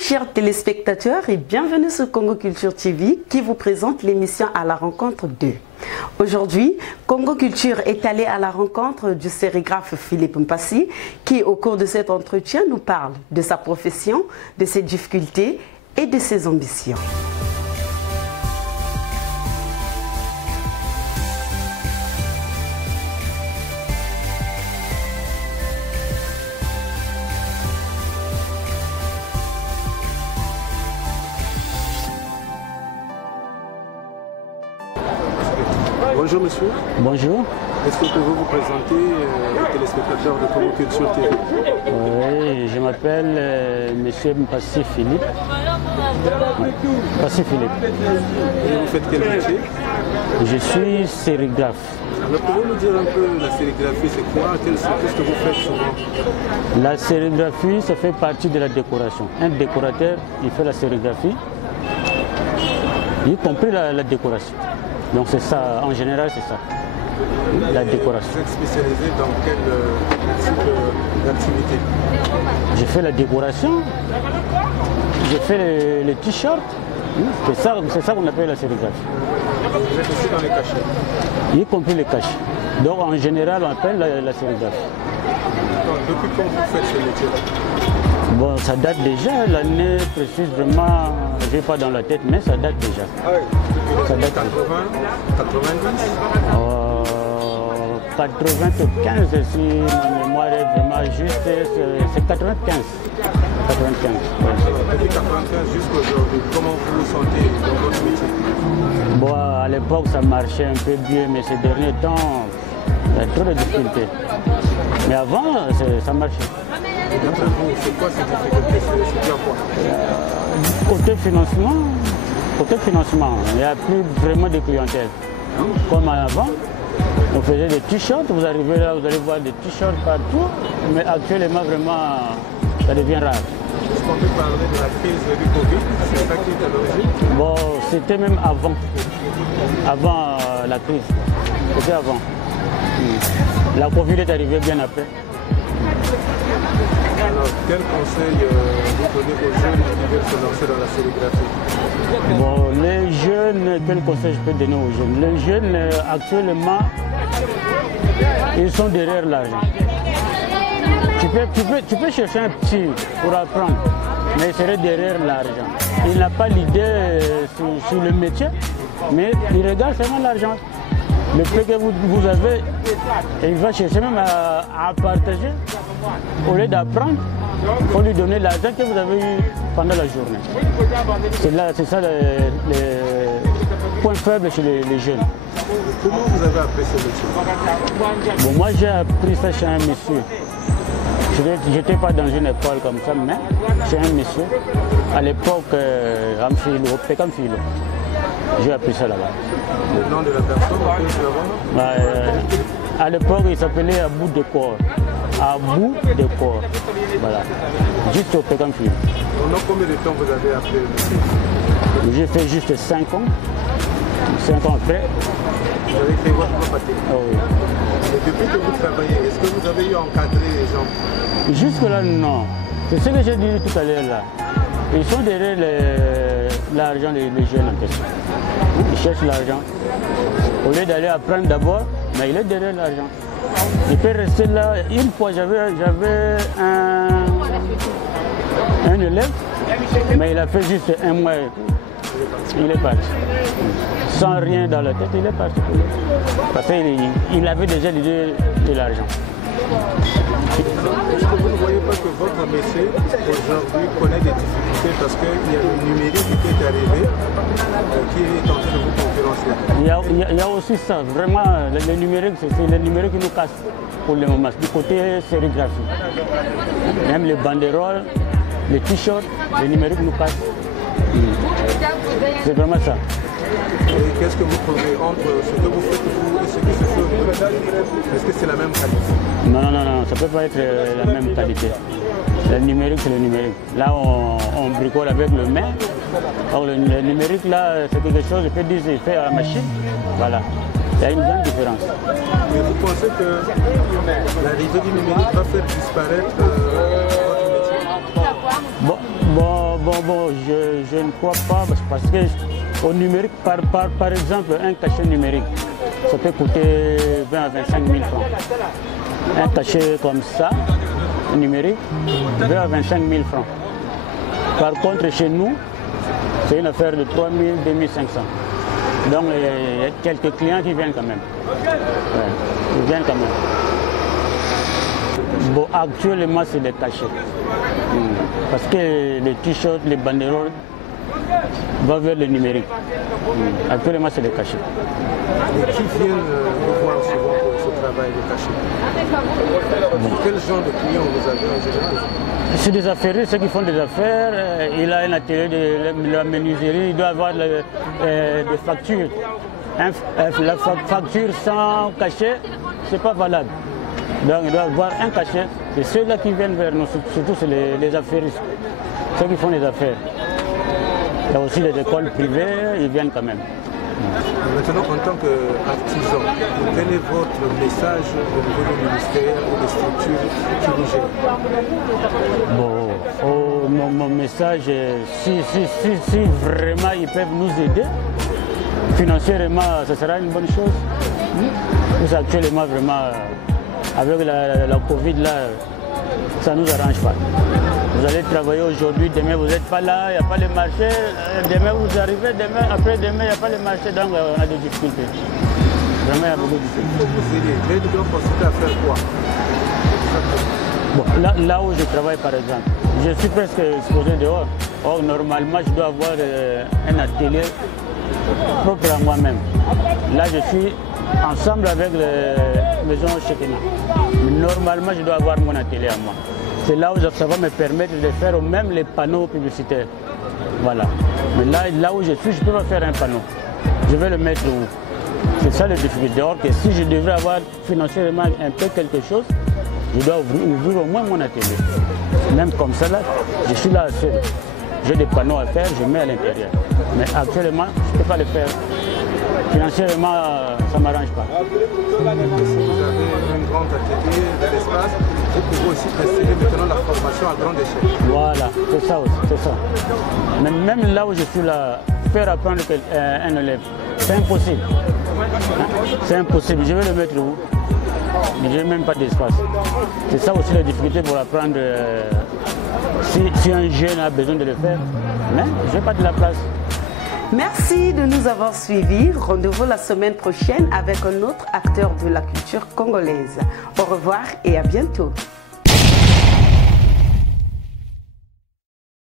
chers téléspectateurs et bienvenue sur Congo Culture TV qui vous présente l'émission À la rencontre d'eux. Aujourd'hui, Congo Culture est allé à la rencontre du sérigraphe Philippe Mpassi qui, au cours de cet entretien, nous parle de sa profession, de ses difficultés et de ses ambitions. Bonjour monsieur. Bonjour. Est-ce que vous pouvez vous présenter aux téléspectateurs de Congo Culture TV? Oui, je m'appelle monsieur Mpassi Philippe. Mpassi Philippe. Et vous faites quel métier? Je suis sérigraphe. Alors pouvez nous dire un peu la sérigraphie, c'est quoi? Qu'est-ce que vous faites souvent? La sérigraphie, ça fait partie de la décoration. Un décorateur, il fait la sérigraphie, y compris la décoration. Donc c'est ça, en général c'est ça, la décoration. Vous êtes spécialisé dans quel type d'activité? J'ai fait la décoration, j'ai fait les t-shirts, c'est ça qu'on appelle la sérigraphie. Vous êtes aussi dans les cachets? Y compris les cachets. Donc en général on appelle la sérigraphie. Donc, depuis quand vous faites ce métier-là? Bon, ça date déjà, l'année précise vraiment, je n'ai pas dans la tête, mais ça date déjà. Ah oui, depuis Ça les date 80, 90? 95, si ma mémoire est vraiment juste, c'est 95. 95, ouais. Alors, depuis 95 jusqu'à aujourd'hui, comment vous vous sentez dans votre métier? Bon, à l'époque ça marchait un peu bien, mais ces derniers temps, il y a trop de difficultés. Mais avant, ça marchait. D'après vous, c'est quoi ces difficultés? C'est bien quoi? Côté financement, il n'y a plus vraiment de clientèle. Comme avant, on faisait des t-shirts, vous arrivez là, vous allez voir des t-shirts partout, mais actuellement vraiment, ça devient rare. Est-ce qu'on peut parler de la crise du Covid? C'est ça qui est à l'origine? Bon, c'était même avant la crise, c'était avant. La Covid est arrivée bien après. Alors, quel conseil vous donnez aux jeunes qui veulent se lancer dans la sérigraphie? Bon, les jeunes, quel conseil je peux donner aux jeunes? Les jeunes, actuellement, ils sont derrière l'argent. Tu peux chercher un petit pour apprendre, mais il serait derrière l'argent. Il n'a pas l'idée sur le métier, mais il regarde seulement l'argent. Le peu que vous avez, il va chercher même à partager. Au lieu d'apprendre, il faut lui donner l'argent que vous avez eu pendant la journée. C'est ça le point faible chez les jeunes. Comment vous avez appris ce métier? Bon, moi j'ai appris ça chez un monsieur. Je n'étais pas dans une école comme ça, mais chez un monsieur. À l'époque, Pécamphilo. J'ai appris ça là-bas. Le nom de la personne? À l'époque, il s'appelait Abou Décor. Abou Décor. Voilà. Juste au Pécamphilo. Pendant combien de temps vous avez appris le métier? J'ai fait juste 5 ans. 5 ans après. Vous avez fait votre propre atelier? Oh oui. Et depuis que vous travaillez, est-ce que vous avez eu à encadrer les gens? Jusque-là, non. C'est ce que j'ai dit tout à l'heure là. Ils sont derrière l'argent des jeunes en question. Ils cherchent l'argent. Au lieu d'aller apprendre d'abord, mais il est derrière l'argent. Il peut rester là. Une fois, j'avais un élève, mais il a fait juste un mois. Il est parti. Sans rien dans la tête, il est parti. Parce qu'il avait déjà l'idée de l'argent. Est-ce que vous ne voyez pas que votre métier aujourd'hui connaît des difficultés parce qu'il y a le numérique qui est arrivé, qui est en train de vous concurrencer? Il y a aussi ça, vraiment, le numérique, c'est le numérique qui nous casse pour le moment, du côté sérigraphie. Même les banderoles, les t-shirts, le numérique nous casse. C'est vraiment ça. Et qu'est-ce que vous trouvez entre ce que vous faites vous et ce qui se fait au niveau? Est-ce que c'est la même qualité? Non, ça ne peut pas être la même qualité. Le numérique, c'est le numérique. Là, on bricole avec le main. Or, le numérique, là, c'est quelque chose, je peux dire, c'est fait à la machine. Voilà. Il y a une grande différence. Mais vous pensez que l'arrivée du numérique va faire disparaître votre métier? Bon, je ne crois pas parce que au numérique, par exemple, un cachet numérique, ça peut coûter 20 à 25 000 francs. Un cachet comme ça, numérique, 20 à 25 000 francs. Par contre, chez nous, c'est une affaire de 3 000, 2 500. Donc, il y a quelques clients qui viennent quand même. Ouais, ils viennent quand même. Bon, actuellement, c'est des cachets. Parce que les t-shirts, les banderoles vont vers le numérique. Actuellement, c'est des cachets. Et qui viennent vous voir souvent pour ce travail de cachet? Quel genre de clients vous avez en général? C'est des affaires, ceux qui font des affaires. Il a un atelier de la menuiserie, il doit avoir des factures. La facture sans cachet, ce n'est pas valable. Donc il doit avoir un cachet. C'est ceux-là qui viennent vers nous, surtout c'est les affairistes, ceux qui font des affaires. Il y a aussi des écoles privées, ils viennent quand même. Maintenant, en tant qu'artisan, quel est votre message au niveau du ministère ou des structures qui vous gèrent? Bon, mon message, si vraiment ils peuvent nous aider, financièrement, ce sera une bonne chose. Nous actuellement, vraiment, avec la Covid, là, ça ne nous arrange pas. Vous allez travailler aujourd'hui, demain vous n'êtes pas là, il n'y a pas le marché, demain vous arrivez, après-demain il n'y a pas le marché, donc on a des difficultés. Vraiment, il y a beaucoup de difficultés. Vous aider, l'aide doit consister à faire quoi? Bon, là où je travaille par exemple, je suis presque exposé dehors. Or, normalement, je dois avoir un atelier propre à moi-même. Là, je suis ensemble avec la maison Chekena. Normalement, je dois avoir mon atelier à moi. C'est là où ça va me permettre de faire même les panneaux publicitaires. Voilà. Mais là où je suis, je ne peux pas faire un panneau. Je vais le mettre où? C'est ça le difficulté. Or que si je devrais avoir financièrement un peu quelque chose, je dois ouvrir au moins mon atelier. Même comme ça, là, je suis là seul. J'ai des panneaux à faire, je mets à l'intérieur. Mais actuellement, je ne peux pas le faire. Financièrement, ça ne m'arrange pas. Si vous avez un grand atelier de l'espace, vous pouvez aussi préciser maintenant la formation à grande échelle. Voilà, c'est ça aussi, c'est ça. Mais même là où je suis là, faire apprendre un élève, c'est impossible. C'est impossible. Je vais le mettre où? Je n'ai même pas d'espace. C'est ça aussi la difficulté pour apprendre. Si un jeune a besoin de le faire, mais je n'ai pas de la place. Merci de nous avoir suivis. Rendez-vous la semaine prochaine avec un autre acteur de la culture congolaise. Au revoir et à bientôt.